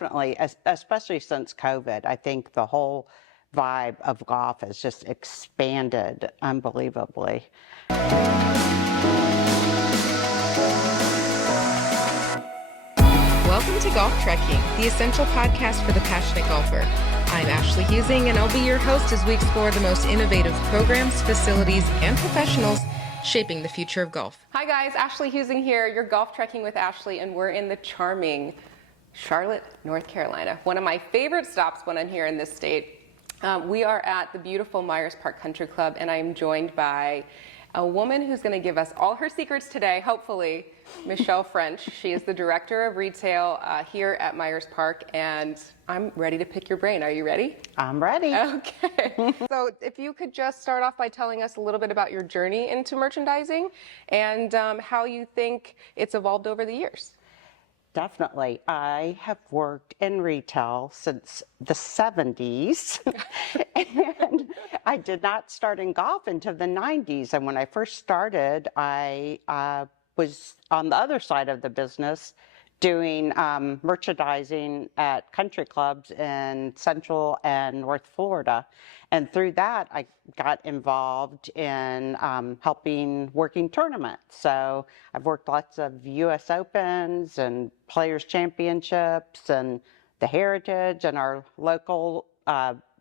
definitely, especially since COVID. I think the whole vibe of golf has just expanded unbelievably. Welcome to GolfTrekking, the essential podcast for the passionate golfer. I'm Ashley Husing, and I'll be your host as we explore the most innovative programs, facilities, and professionals shaping the future of golf. Hi guys, Ashley Husing here, your GolfTrekking with Ashley, and we're in the charming Charlotte, North Carolina. One of my favorite stops when I'm here in this state. We are at the beautiful Myers Park Country Club, and I'm joined by a woman who's going to give us all her secrets today, hopefully, Michelle French. She is the Director of Retail here at Myers Park, and I'm ready to pick your brain. Are you ready? I'm ready. Okay. So if you could just start off by telling us a little bit about your journey into merchandising and how you think it's evolved over the years. Definitely. I have worked in retail since the 70s, and I did not start in golf until the 90s. And when I first started, I was on the other side of the business doing merchandising at country clubs in Central and North Florida. And through that, I got involved in helping working tournaments. So I've worked lots of U.S. Opens and Players Championships and the Heritage and our local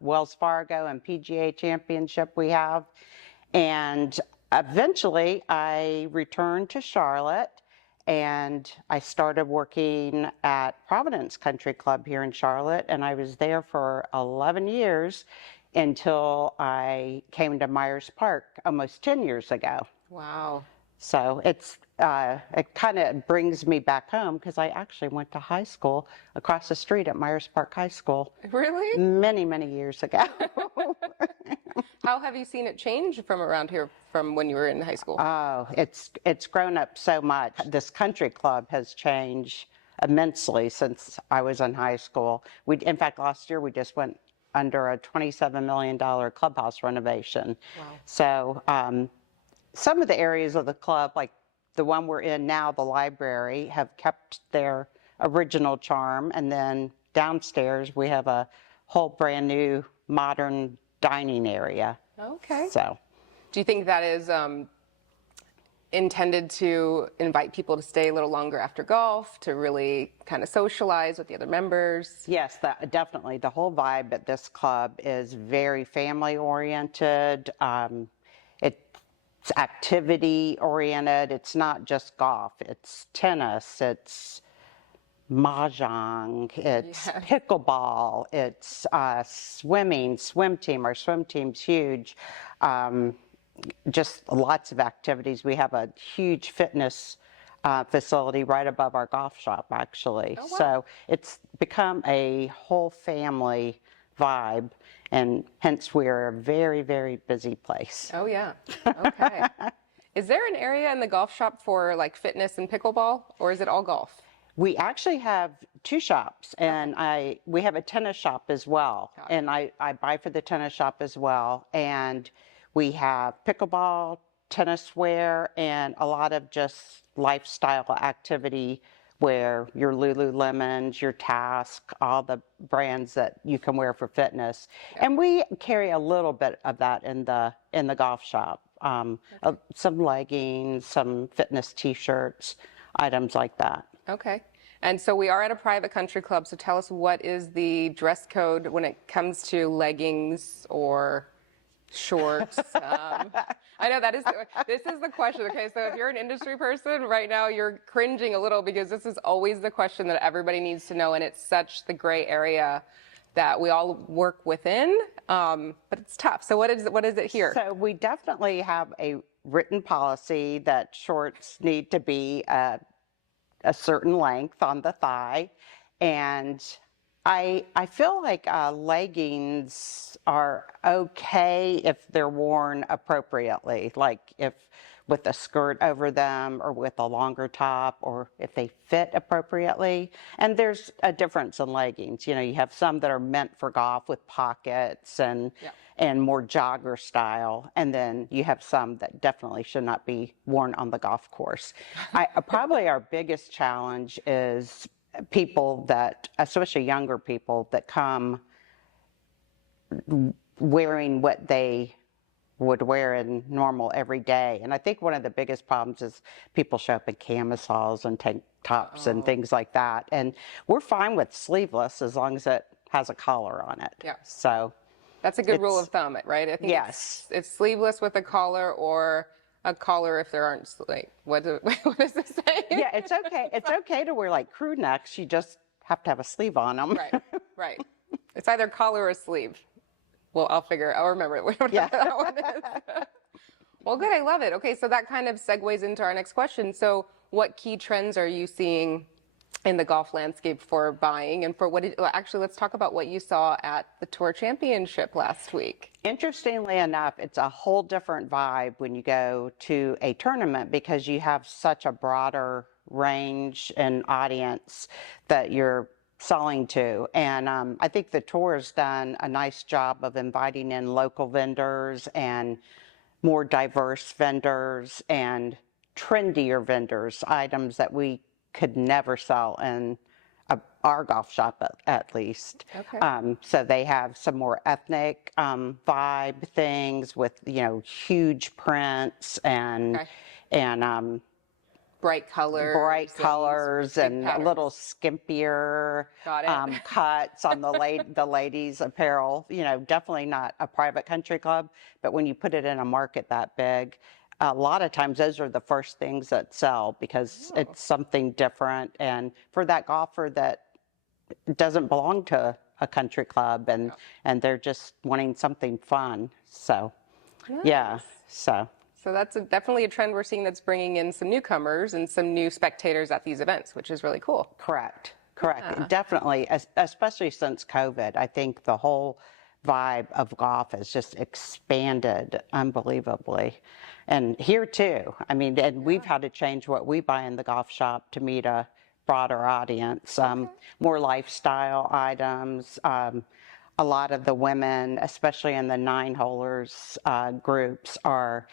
Wells Fargo and PGA Championship we have. And eventually, I returned to Charlotte, and I started working at Providence Country Club here in Charlotte, and I was there for 11 years until I came to Myers Park almost 10 years ago. Wow. So it kind of brings me back home because I actually went to high school across the street at Myers Park High School. Really? Many, many years ago. How have you seen it change from around here from when you were in high school? Oh, it's grown up so much. This country club has changed immensely since I was in high school. In fact, last year we just went under a $27 million clubhouse renovation. Wow. So some of the areas of the club, like the one we're in now, the library, have kept their original charm. And then downstairs we have a whole brand new modern dining area. Okay. So, do you think that is intended to invite people to stay a little longer after golf, to really kind of socialize with the other members? Yes, definitely. The whole vibe at this club is very family oriented. It's activity oriented. It's not just golf. It's tennis. It's mahjong, it's pickleball, it's swimming, swim team. Our swim team's huge. Just lots of activities. We have a huge fitness facility right above our golf shop, actually. Oh, wow. So it's become a whole family vibe, and hence we're a very, very busy place. Oh, yeah. Okay. Is there an area in the golf shop for like fitness and pickleball, or is it all golf? We actually have two shops, and we have a tennis shop as well. And I buy for the tennis shop as well. And we have pickleball, tennis wear, and a lot of just lifestyle activity where your Lululemons, your Task, all the brands that you can wear for fitness. And we carry a little bit of that in the golf shop. Some leggings, some fitness t-shirts, items like that. Okay. And so we are at a private country club, so tell us, what is the dress code when it comes to leggings or shorts? I know this is the question. Okay, so if you're an industry person right now, you're cringing a little because this is always the question that everybody needs to know, and it's such the gray area that we all work within, but it's tough. So what is it here? So we definitely have a written policy that shorts need to be a certain length on the thigh, and I feel like leggings are okay if they're worn appropriately, like if with a skirt over them or with a longer top, or if they fit appropriately. And there's a difference in leggings. You know, you have some that are meant for golf with pockets and more jogger style. And then you have some that definitely should not be worn on the golf course. Probably our biggest challenge is people that, especially younger people, that come wearing what they would wear in normal every day. And I think one of the biggest problems is people show up in camisoles and tank tops and things like that. And we're fine with sleeveless as long as it has a collar on it. Yeah. So that's a good rule of thumb, right? I think yes, it's sleeveless with a collar, or a collar if there aren't, like, what does this say? yeah, it's okay. It's okay to wear like crew necks. You just have to have a sleeve on them. Right, right. It's either collar or sleeve. Well, I'll remember whatever Yeah. that one is. Well, good. I love it. Okay, so that kind of segues into our next question. So what key trends are you seeing in the golf landscape for buying, and for actually, let's talk about what you saw at the Tour Championship last week. Interestingly enough, it's a whole different vibe when you go to a tournament because you have such a broader range and audience that you're selling to. And I think the tour has done a nice job of inviting in local vendors and more diverse vendors and trendier vendors, items that we could never sell in our golf shop at least. Okay. So they have some more ethnic vibe things with, huge prints and Okay. and Bright colors and big a little skimpier Got it. cuts on the ladies' apparel. Definitely not a private country club, but when you put it in a market that big, a lot of times those are the first things that sell because it's something different. And for that golfer that doesn't belong to a country club and they're just wanting something fun. So, yeah, so. So that's definitely a trend we're seeing that's bringing in some newcomers and some new spectators at these events, which is really cool. Correct. Definitely, especially since COVID. I think the whole vibe of golf has just expanded unbelievably. And here too, and we've had to change what we buy in the golf shop to meet a broader audience, more lifestyle items. A lot of the women, especially in the 9-holers groups, are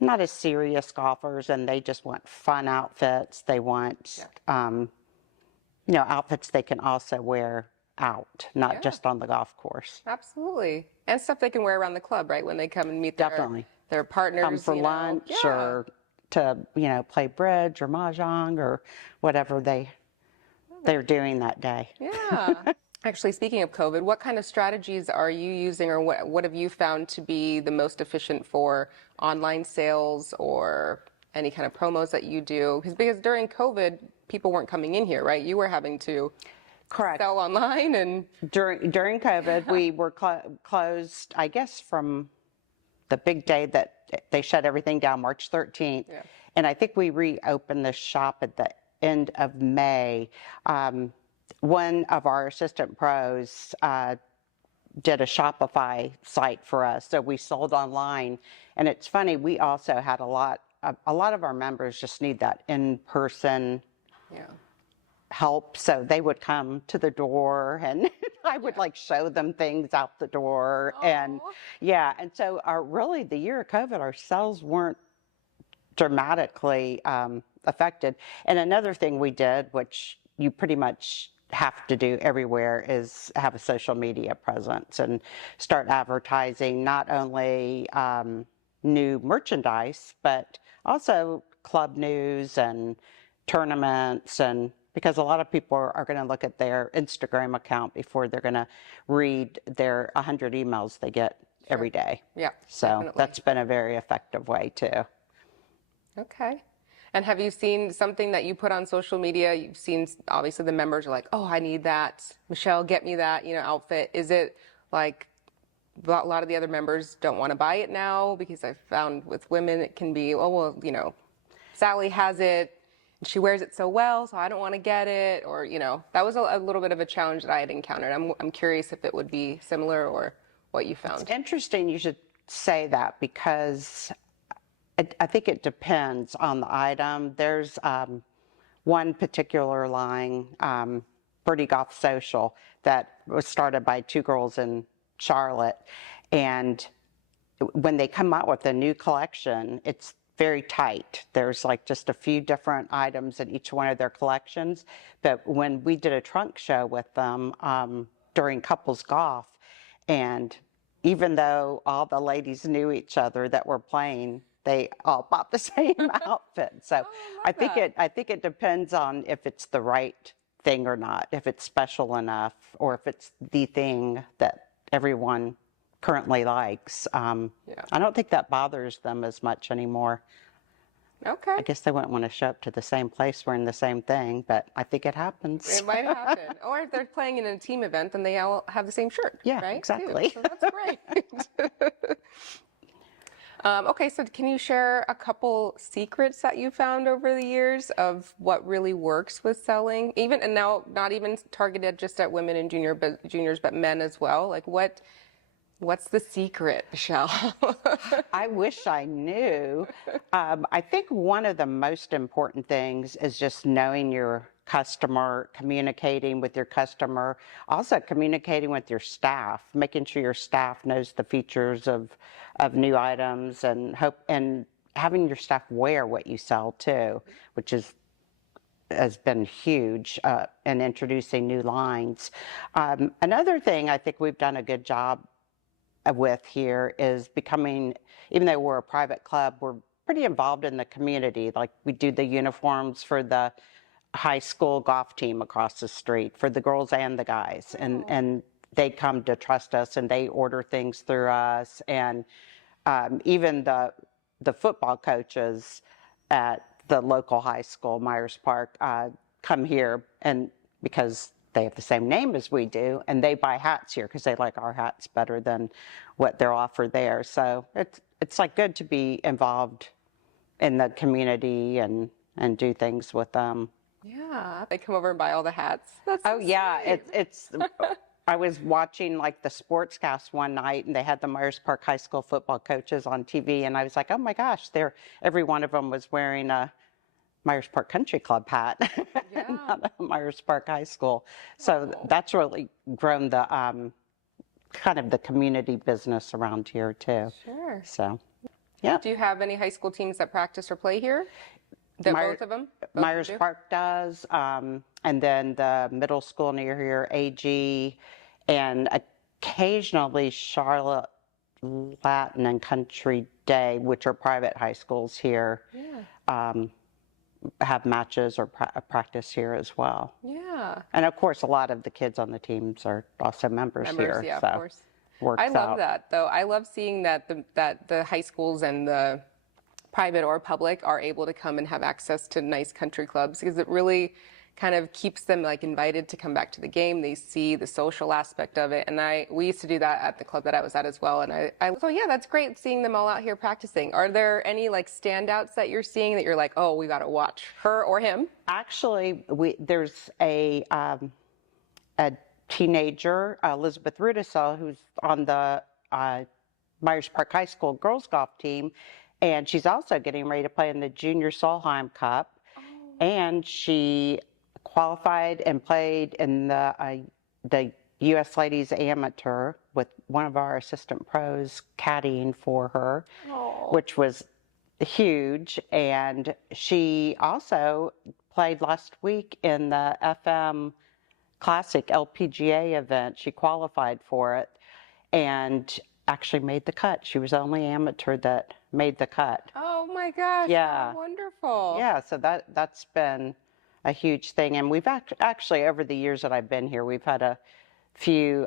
not as serious golfers, and they just want fun outfits. They want, outfits they can also wear out, not just on the golf course. Absolutely. And stuff they can wear around the club, right? When they come and meet their partners. Come for lunch or to, play bridge or mahjong or whatever they're doing that day. Yeah. Actually, speaking of COVID, what kind of strategies are you using, or what have you found to be the most efficient for online sales or any kind of promos that you do? Because during COVID, people weren't coming in here, right? You were having to sell online. And during COVID, we were closed, I guess, from the big day that they shut everything down, March 13th. Yeah. And I think we reopened the shop at the end of May. One of our assistant pros did a Shopify site for us, so we sold online. And it's funny, we also had a lot of our members just need that in-person help, so they would come to the door and I would show them things out the door. And so really the year of COVID, our sales weren't dramatically affected. And another thing we did, which you pretty much have to do everywhere, is have a social media presence and start advertising not only new merchandise, but also club news and tournaments, and because a lot of people are going to look at their Instagram account before they're going to read their 100 emails they get every day. Yeah, so definitely. That's been a very effective way too. Okay. And have you seen something that you put on social media? You've seen, obviously, the members are like, oh, I need that. Michelle, get me that, outfit. Is it like a lot of the other members don't want to buy it now? Because I've found with women, it can be, oh, well, Sally has it, and she wears it so well, so I don't want to get it. Or, that was a little bit of a challenge that I had encountered. I'm curious if it would be similar or what you found. It's interesting you should say that, because I think it depends on the item. There's one particular line, Birdie Golf Social, that was started by two girls in Charlotte. And when they come out with a new collection, it's very tight. There's like just a few different items in each one of their collections. But when we did a trunk show with them during couples golf, and even though all the ladies knew each other that were playing, they all bought the same outfit. So I think it depends on if it's the right thing or not, if it's special enough, or if it's the thing that everyone currently likes. I don't think that bothers them as much anymore. Okay. I guess they wouldn't want to show up to the same place wearing the same thing, but I think it happens. It might happen. Or if they're playing in a team event, then they all have the same shirt. Yeah, right? exactly. So that's great. Okay, so can you share a couple secrets that you found over the years of what really works with selling? Even, and now not even targeted just at women and juniors, but men as well. Like what's the secret, Michelle? I wish I knew. I think one of the most important things is just knowing your customer, communicating with your customer, also communicating with your staff, making sure your staff knows the features of new items, and having your staff wear what you sell too, which has been huge in introducing new lines. Another thing I think we've done a good job with here is becoming, even though we're a private club, we're pretty involved in the community. Like we do the uniforms for the high school golf team across the street, for the girls and the guys, and they come to trust us and they order things through us. And even the football coaches at the local high school, Myers Park, come here, and because they have the same name as we do, and they buy hats here because they like our hats better than what they're offered there. So it's like good to be involved in the community and do things with them. Yeah, they come over and buy all the hats. That's so sweet. It's I was watching like the sportscast one night, and they had the Myers Park High School football coaches on TV, and I was like, oh my gosh, every one of them was wearing a Myers Park Country Club hat, not a Myers Park High School. So that's really grown the kind of the community business around here too. Sure. So, yeah. Do you have any high school teams that practice or play here? Both of them? Myers Park does, and then the middle school near here, AG, and occasionally Charlotte Latin and Country Day, which are private high schools here. Have matches or practice here as well. Yeah. And of course, a lot of the kids on the teams are also members here. Yeah, so of course. Works I love out. that, though. I love seeing that the high schools and the private or public are able to come and have access to nice country clubs, because it really kind of keeps them like invited to come back to the game. They see the social aspect of it, and we used to do that at the club that I was at as well. And so yeah, that's great seeing them all out here practicing. Are there any like standouts that you're seeing that you're like, oh, we got to watch her or him? Actually, there's a teenager, Elizabeth Rudisell, who's on the Myers Park High School girls golf team, and she's also getting ready to play in the Junior Solheim Cup, and she qualified and played in the U.S. Ladies Amateur with one of our assistant pros caddying for her, which was huge. And she also played last week in the FM Classic LPGA event. She qualified for it and actually made the cut. She was the only amateur that made the cut. Oh my gosh, yeah. How wonderful. Yeah, so that's been a huge thing. And we've actually, over the years that I've been here, we've had a few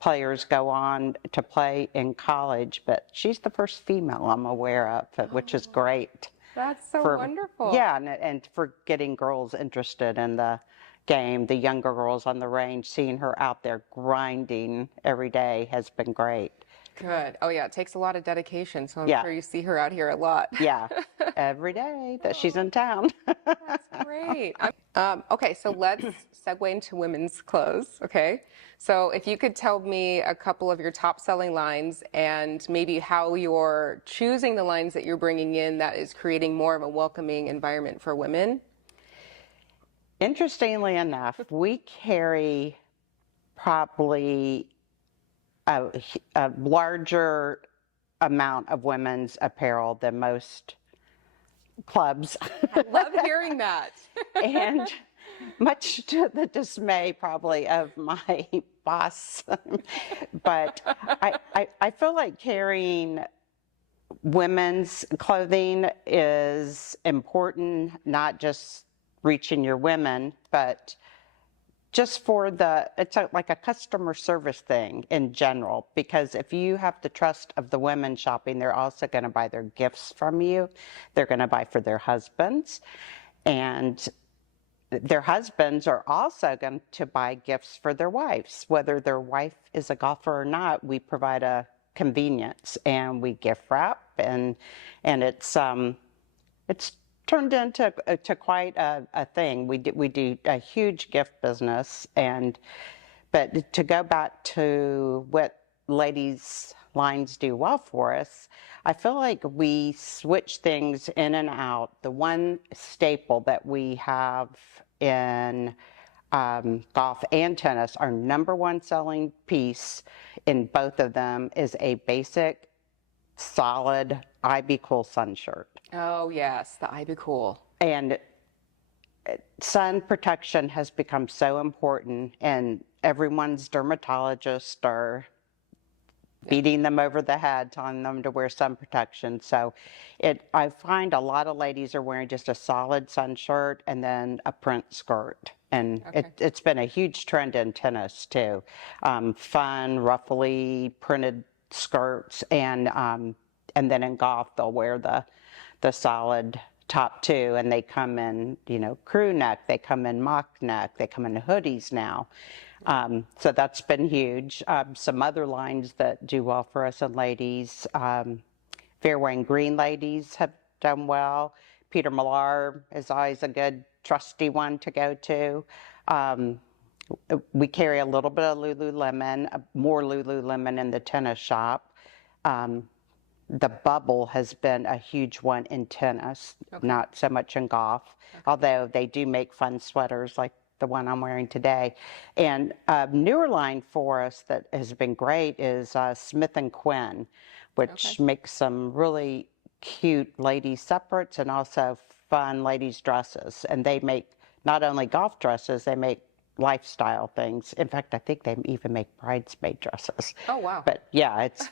players go on to play in college, but she's the first female I'm aware of, which is great. That's so wonderful. Yeah, and for getting girls interested in the game, the younger girls on the range, seeing her out there grinding every day has been great. Good. Oh yeah, it takes a lot of dedication, so I'm sure you see her out here a lot. Yeah, every day that she's in town. That's great. Okay, so let's segue into women's clothes, okay? So if you could tell me a couple of your top selling lines and maybe how you're choosing the lines that you're bringing in that is creating more of a welcoming environment for women. Interestingly enough, we carry probably a larger amount of women's apparel than most clubs. I love hearing that. And much to the dismay probably of my boss. But I feel like carrying women's clothing is important, not just reaching your women, but just for it's like a customer service thing in general, because if you have the trust of the women shopping, they're also going to buy their gifts from you. They're going to buy for their husbands, and their husbands are also going to buy gifts for their wives. Whether their wife is a golfer or not, we provide a convenience, and we gift wrap, and it's turned into quite a thing. We do a huge gift business, but to go back to what ladies' lines do well for us, I feel like we switch things in and out. The one staple that we have in golf and tennis, our number one selling piece in both of them is a basic, solid IB Cool sun shirt. Oh, yes, the IB Cool. And sun protection has become so important, and everyone's dermatologists are beating them over the head, telling them to wear sun protection. So I find a lot of ladies are wearing just a solid sun shirt and then a print skirt. And it's been a huge trend in tennis too. Fun, ruffly, printed skirts, and then in golf they'll wear the solid top too, and they come in, crew neck, they come in mock neck, they come in hoodies now. So that's been huge. Some other lines that do well for us and ladies, fairway and green ladies have done well. Peter Millar is always a good trusty one to go to. We carry a little bit of Lululemon, more Lululemon in the tennis shop. The bubble has been a huge one in tennis, not so much in golf, although they do make fun sweaters like the one I'm wearing today. And a newer line for us that has been great is Smith & Quinn, which makes some really cute ladies separates and also fun ladies dresses. And they make not only golf dresses, they make lifestyle things. In fact, I think they even make bridesmaid dresses. Oh, wow. But yeah, it's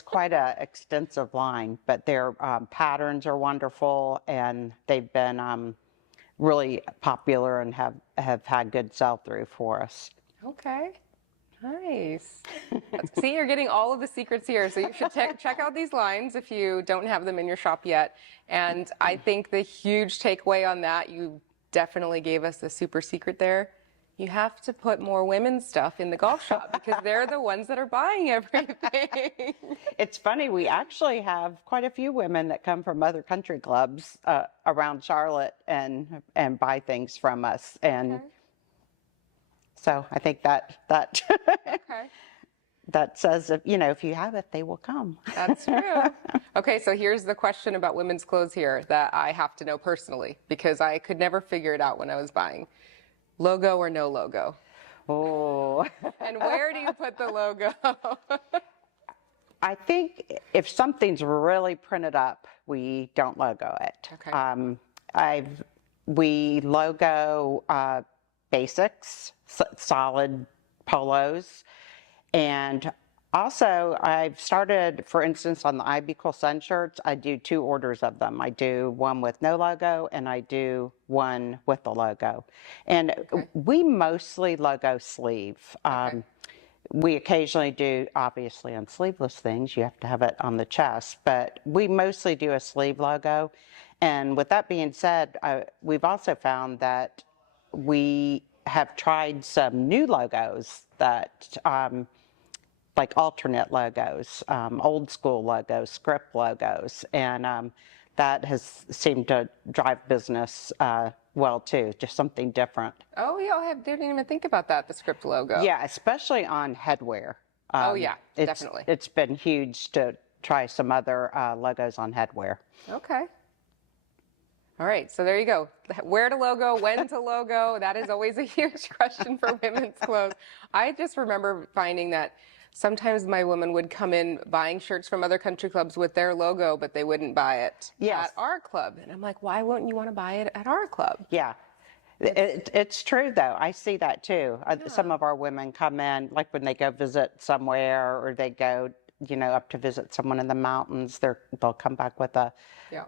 quite a extensive line, but their patterns are wonderful, and they've been really popular and have had good sell-through for us. Okay. Nice. See, you're getting all of the secrets here. So you should check out these lines if you don't have them in your shop yet. And I think the huge takeaway on that, you definitely gave us the super secret there. You have to put more women's stuff in the golf shop because they're the ones that are buying everything. It's funny, we actually have quite a few women that come from other country clubs around Charlotte and buy things from us. And so I think that that says, if you have it, they will come. That's true. Okay, so here's the question about women's clothes here that I have to know personally because I could never figure it out when I was buying. Logo or no logo? Oh. And where do you put the logo? I think if something's really printed up, we don't logo it. Okay. We logo basics, solid polos, and also I've started, for instance, on the IB Cool Sun shirts, I do 2 orders of them. I do one with no logo, and I do one with the logo. And we mostly logo sleeve. We occasionally do, obviously, on sleeveless things, you have to have it on the chest, but we mostly do a sleeve logo. And with that being said, we've also found that we have tried some new logos that, like alternate logos, old school logos, script logos, and that has seemed to drive business well too, just something different. Oh, yeah, didn't even think about that, the script logo. Yeah, especially on headwear. Oh, yeah, definitely. It's been huge to try some other logos on headwear. Okay. All right, so there you go. Where to logo, when to logo, that is always a huge question for women's clothes. I just remember finding that sometimes my women would come in buying shirts from other country clubs with their logo, but they wouldn't buy it at our club. And I'm like, why wouldn't you want to buy it at our club? Yeah. It's true, though. I see that, too. Some of our women come in, like when they go visit somewhere or they go, up to visit someone in the mountains, they'll come back with a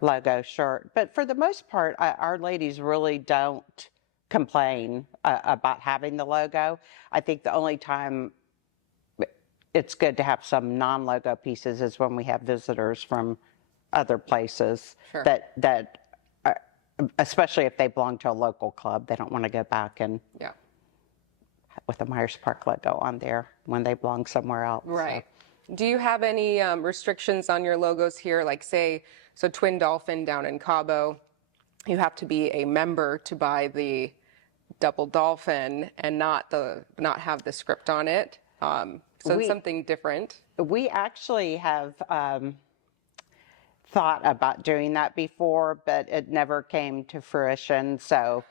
logo shirt. But for the most part, our ladies really don't complain about having the logo. I think the only time it's good to have some non-logo pieces is when we have visitors from other places that especially if they belong to a local club, they don't want to go back and with the Myers Park logo on there when they belong somewhere else. Right. So. Do you have any restrictions on your logos here? Like say, so Twin Dolphin down in Cabo, you have to be a member to buy the Double Dolphin and not have the script on it. So it's something different. We actually have thought about doing that before, but it never came to fruition. So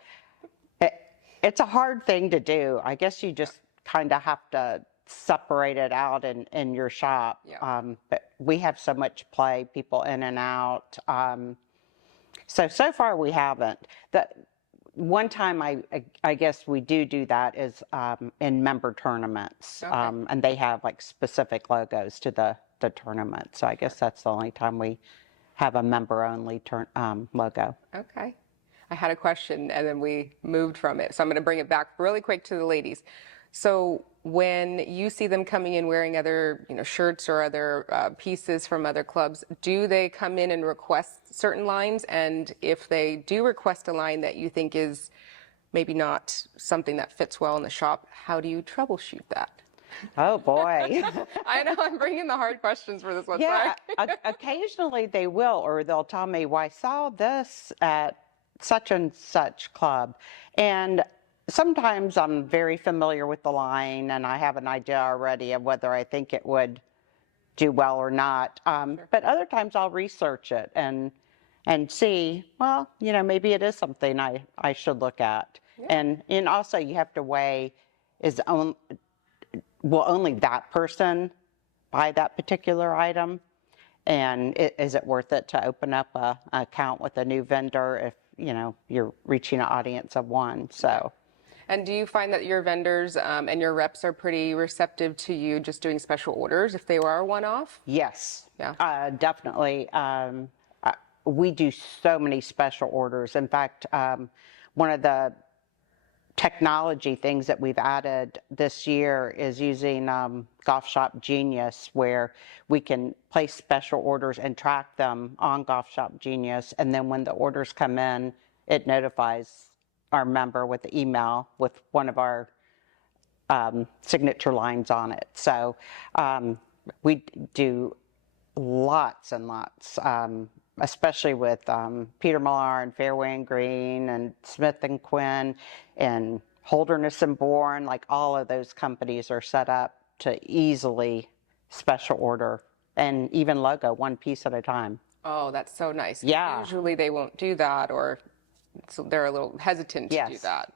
it's a hard thing to do. I guess you just kind of have to separate it out in your shop. Yeah. But we have so much play, people in and out. So far we haven't. One time I guess we do that is in member tournaments. Okay. And they have like specific logos to the tournament. So I guess that's the only time we have a member-only logo. Okay. I had a question and then we moved from it. So I'm going to bring it back really quick to the ladies. So when you see them coming in wearing other shirts or other pieces from other clubs, do they come in and request certain lines? And if they do request a line that you think is maybe not something that fits well in the shop, how do you troubleshoot that? Oh, boy. I know, I'm bringing the hard questions for this one. Yeah, occasionally they will, or they'll tell me, well, I saw this at such and such club. And sometimes I'm very familiar with the line and I have an idea already of whether I think it would do well or not. But other times I'll research it and see, well, maybe it is something I should look at. Yeah. And also you have to weigh, will only that person buy that particular item? And is it worth it to open up an account with a new vendor if, you're reaching an audience of one? So. And do you find that your vendors and your reps are pretty receptive to you just doing special orders if they are one-off? Yes. Yeah. Definitely. We do so many special orders. In fact, one of the technology things that we've added this year is using Golf Shop Genius, where we can place special orders and track them on Golf Shop Genius, and then when the orders come in, it notifies our member with the email with one of our signature lines on it. So we do lots and lots, especially with Peter Millar and Fairway and Green and Smith and Quinn and Holderness and Bourne. Like all of those companies are set up to easily special order and even logo one piece at a time. Oh, that's so nice. Yeah. Usually they won't do that, or so they're a little hesitant to do that.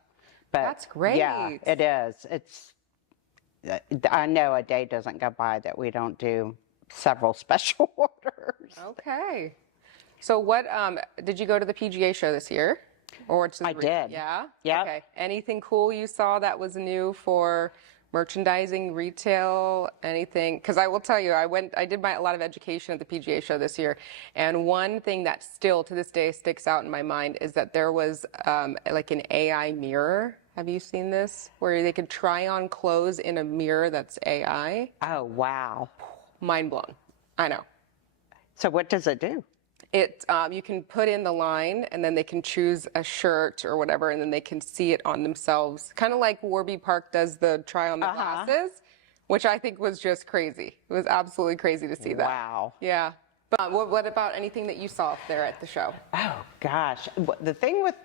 But that's great. Yeah, it is. I know a day doesn't go by that we don't do several special orders. Okay. So what, did you go to the PGA show this year? I did. Yeah? Yeah. Okay. Anything cool you saw that was new for merchandising, retail, anything? Because I will tell you, I did a lot of education at the PGA show this year, and one thing that still to this day sticks out in my mind is that there was like an AI mirror. Have you seen this? Where they could try on clothes in a mirror that's AI. Oh, wow. Mind blown. I know. So what does it do? You can put in the line and then they can choose a shirt or whatever and then they can see it on themselves. Kind of like Warby Park does the try on the glasses, which I think was just crazy. It was absolutely crazy to see that. Wow. Yeah. But what about anything that you saw up there at the show? Oh, gosh. The thing with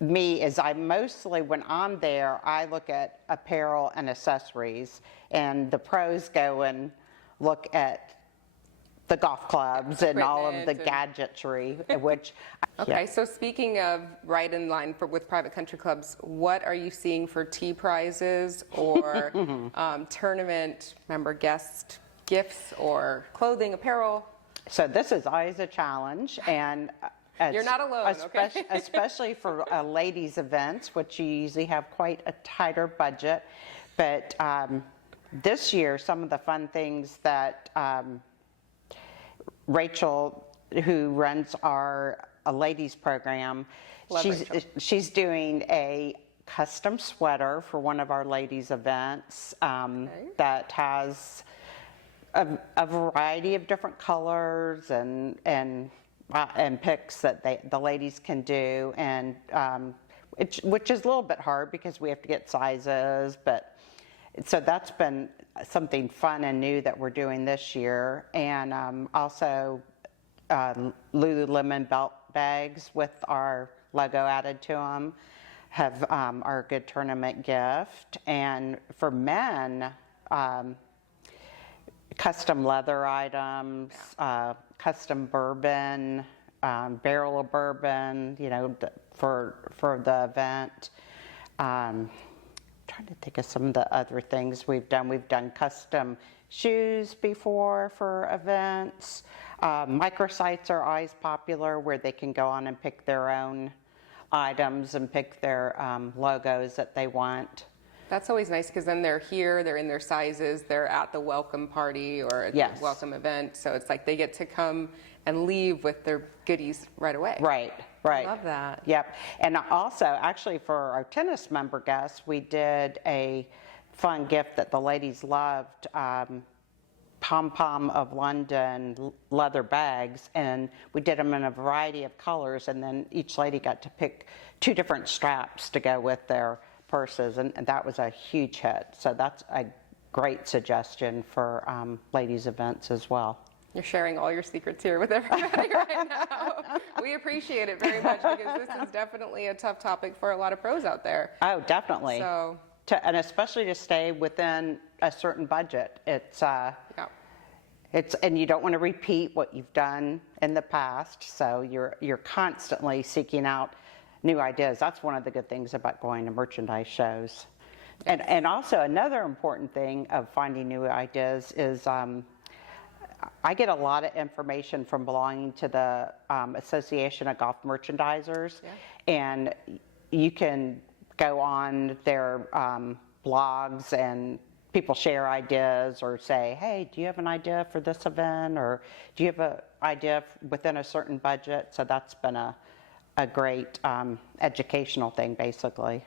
me is when I'm there, I look at apparel and accessories, and the pros go and look at the golf clubs and all of the gadgetry, which Okay, Yeah. so speaking of right in line with private country clubs, what are you seeing for tea prizes or tournament member guest gifts or clothing, apparel? So this is always a challenge, and You're not alone, okay? especially for ladies' events, which you usually have quite a tighter budget. But this year, some of the fun things that Rachel, who runs our ladies program, she's doing a custom sweater for one of our ladies' events that has a variety of different colors and picks that the ladies can do, and which is a little bit hard because we have to get sizes, but so that's been something fun and new that we're doing this year. And also Lululemon belt bags with our logo added to them are a good tournament gift. And for men, custom leather items, custom bourbon, barrel of bourbon, for the event. Trying to think of some of the other things we've done. We've done custom shoes before for events. Microsites are always popular, where they can go on and pick their own items and pick their logos that they want. That's always nice because then they're here, they're in their sizes, they're at the welcome party or at the welcome event. So it's like they get to come and leave with their goodies right away. Right. I love that. Yep. And also, actually, for our tennis member guests, we did a fun gift that the ladies loved. Pom Pom of London leather bags, and we did them in a variety of colors, and then each lady got to pick 2 different straps to go with their purses, and that was a huge hit. So that's a great suggestion for ladies' events as well. You're sharing all your secrets here with everybody right now. We appreciate it very much because this is definitely a tough topic for a lot of pros out there. Oh, definitely. So, and especially to stay within a certain budget. It's and you don't want to repeat what you've done in the past. So you're constantly seeking out new ideas. That's one of the good things about going to merchandise shows. And also another important thing of finding new ideas is I get a lot of information from belonging to the Association of Golf Merchandisers, and you can go on their blogs and people share ideas or say, hey, do you have an idea for this event, or do you have an idea within a certain budget? So that's been a great educational thing basically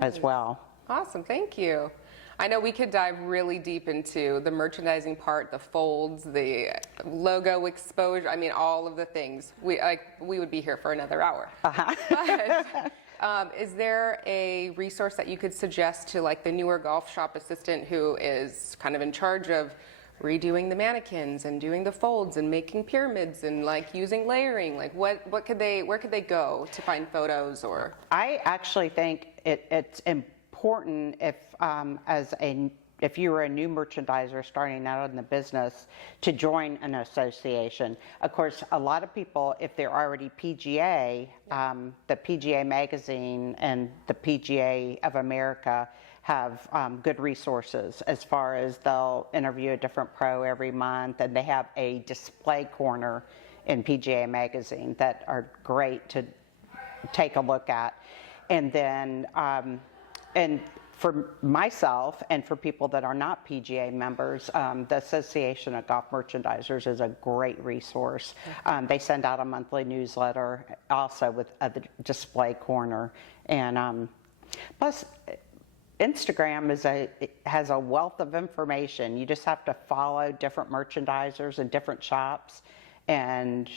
as well. Awesome, thank you. I know we could dive really deep into the merchandising part, the folds, the logo exposure, I mean, all of the things. We would be here for another hour. But is there a resource that you could suggest to like the newer golf shop assistant who is kind of in charge of redoing the mannequins and doing the folds and making pyramids and like using layering? Like where could they go to find photos? Or I actually think it's important if you were a new merchandiser starting out in the business to join an association. Of course, a lot of people, if they're already PGA, the PGA Magazine and the PGA of America have good resources as far as they'll interview a different pro every month, and they have a display corner in PGA Magazine that are great to take a look at. And then and for myself and for people that are not PGA members, the Association of Golf Merchandisers is a great resource. They send out a monthly newsletter also with a display corner. And plus, Instagram has a wealth of information. You just have to follow different merchandisers and different shops and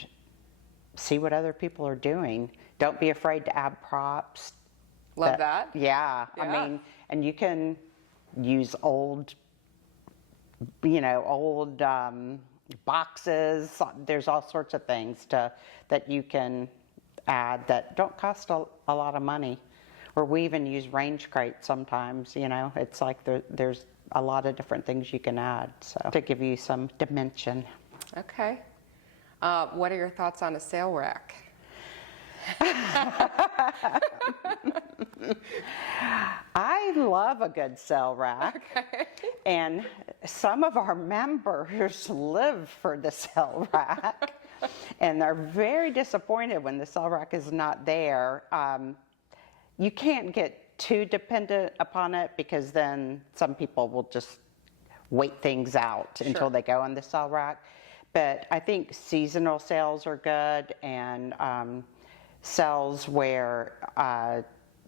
see what other people are doing. Don't be afraid to add props. Love that. Yeah. I mean, and you can use old boxes. There's all sorts of things that you can add that don't cost a lot of money. Or we even use range crates sometimes, It's like there's a lot of different things you can add, so to give you some dimension. Okay. What are your thoughts on a sale rack? I love a good sale rack. Okay. And some of our members live for the sale rack. And they're very disappointed when the sale rack is not there. You can't get too dependent upon it, because then some people will just wait things out until they go on the sale rack. But I think seasonal sales are good, and sales where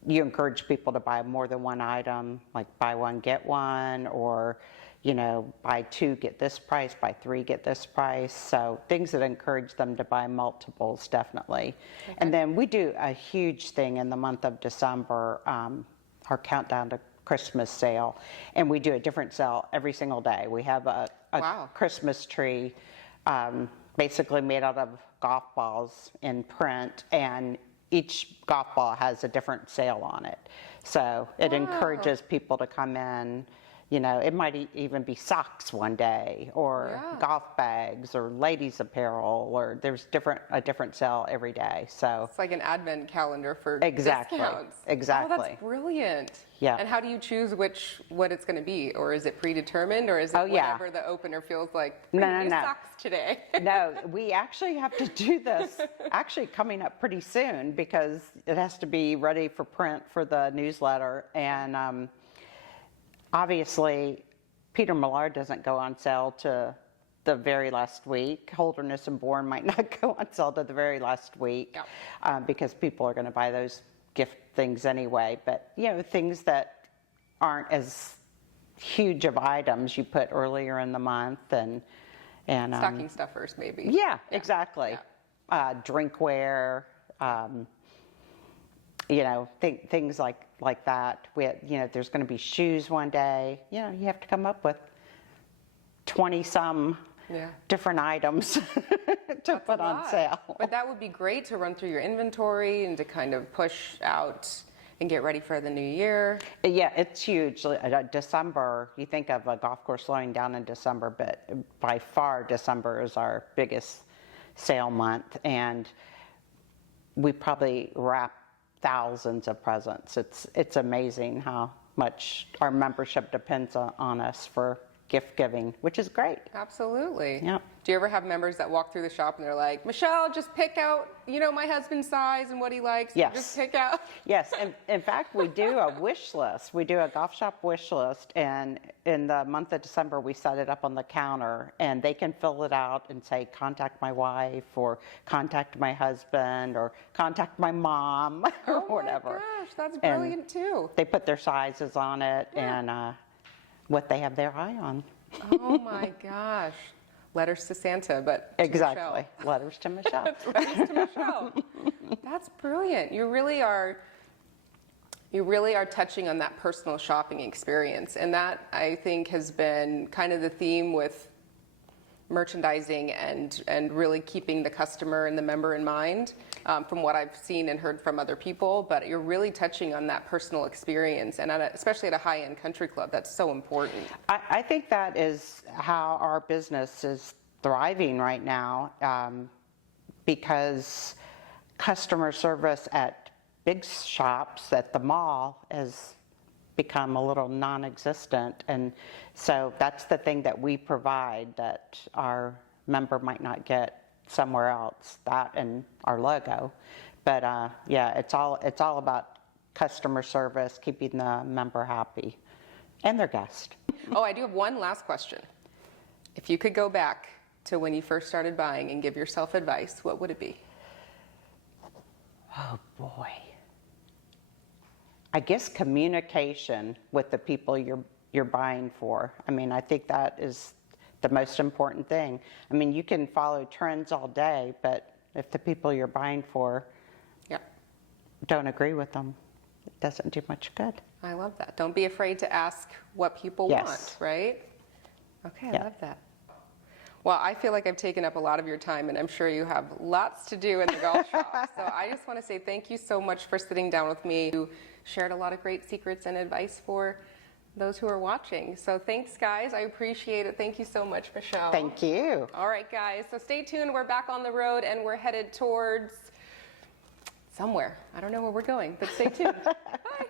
you encourage people to buy more than one item, like buy one, get one, or, you know, buy two, get this price, buy three, get this price. So things that encourage them to buy multiples, definitely. Okay. And then we do a huge thing in the month of December, our countdown to Christmas sale. And we do a different sale every single day. We have a Christmas tree basically made out of golf balls in print, and each golf ball has a different sale on it. So it encourages people to come in. You know, it might even be socks one day, or golf bags, or ladies apparel, or there's a different sale every day. So it's like an advent calendar for discounts. Exactly. Oh, that's brilliant. Yeah. And how do you choose what it's going to be, or is it predetermined, or is it whatever the opener feels like? No. Socks today. No, we actually have to do this actually coming up pretty soon, because it has to be ready for print for the newsletter. And obviously, Peter Millard doesn't go on sale to the very last week. Holderness and Bourne might not go on sale to the very last week, because people are going to buy those gift things anyway. But, you know, things that aren't as huge of items you put earlier in the month, and stocking stuffers maybe. Yeah, exactly. Yeah. Drinkware. You know, things like that. You know, there's going to be shoes one day. You know, you have to come up with 20-some different items to put on sale. But that would be great to run through your inventory and to kind of push out and get ready for the new year. Yeah, it's huge. December, you think of a golf course slowing down in December, but by far December is our biggest sale month. And we probably wrap thousands of presents. It's amazing how much our membership depends on us for gift giving, which is great. Absolutely. Yeah. Do you ever have members that walk through the shop and they're like, Michelle, just pick out, you know, my husband's size and what he likes? Yes. Just pick out. Yes. And in fact, we do a wish list. We do a golf shop wish list. And in the month of December, we set it up on the counter, and they can fill it out and say, contact my wife, or contact my husband, or contact my mom, or whatever. Oh my gosh, that's brilliant too. They put their sizes on it and what they have their eye on. Oh my gosh. Letters to Santa, but to exactly. Michelle. Letters to Michelle. Letters to Michelle. That's brilliant. You really are touching on that personal shopping experience. And that, I think, has been kind of the theme with merchandising and really keeping the customer and the member in mind, from what I've seen and heard from other people. But you're really touching on that personal experience, and especially at a high-end country club, that's so important. I think that is how our business is thriving right now, because customer service at big shops at the mall has become a little non-existent, and so that's the thing that we provide that our member might not get somewhere else, that and our logo. But yeah, it's all about customer service, keeping the member happy and their guest. Oh, I do have one last question. If you could go back to when you first started buying and give yourself advice, what would it be? Oh boy. I guess communication with the people you're buying for. I mean, I think that is the most important thing. I mean, you can follow trends all day, but if the people you're buying for don't agree with them, it doesn't do much good. I love that. Don't be afraid to ask what people want, right? Okay, I love that. Well, I feel like I've taken up a lot of your time, and I'm sure you have lots to do in the golf shop. So I just want to say thank you so much for sitting down with me. You shared a lot of great secrets and advice for those who are watching. So thanks, guys. I appreciate it. Thank you so much, Michelle. Thank you. All right, guys. So stay tuned. We're back on the road, and we're headed towards somewhere. I don't know where we're going, but stay tuned. Bye.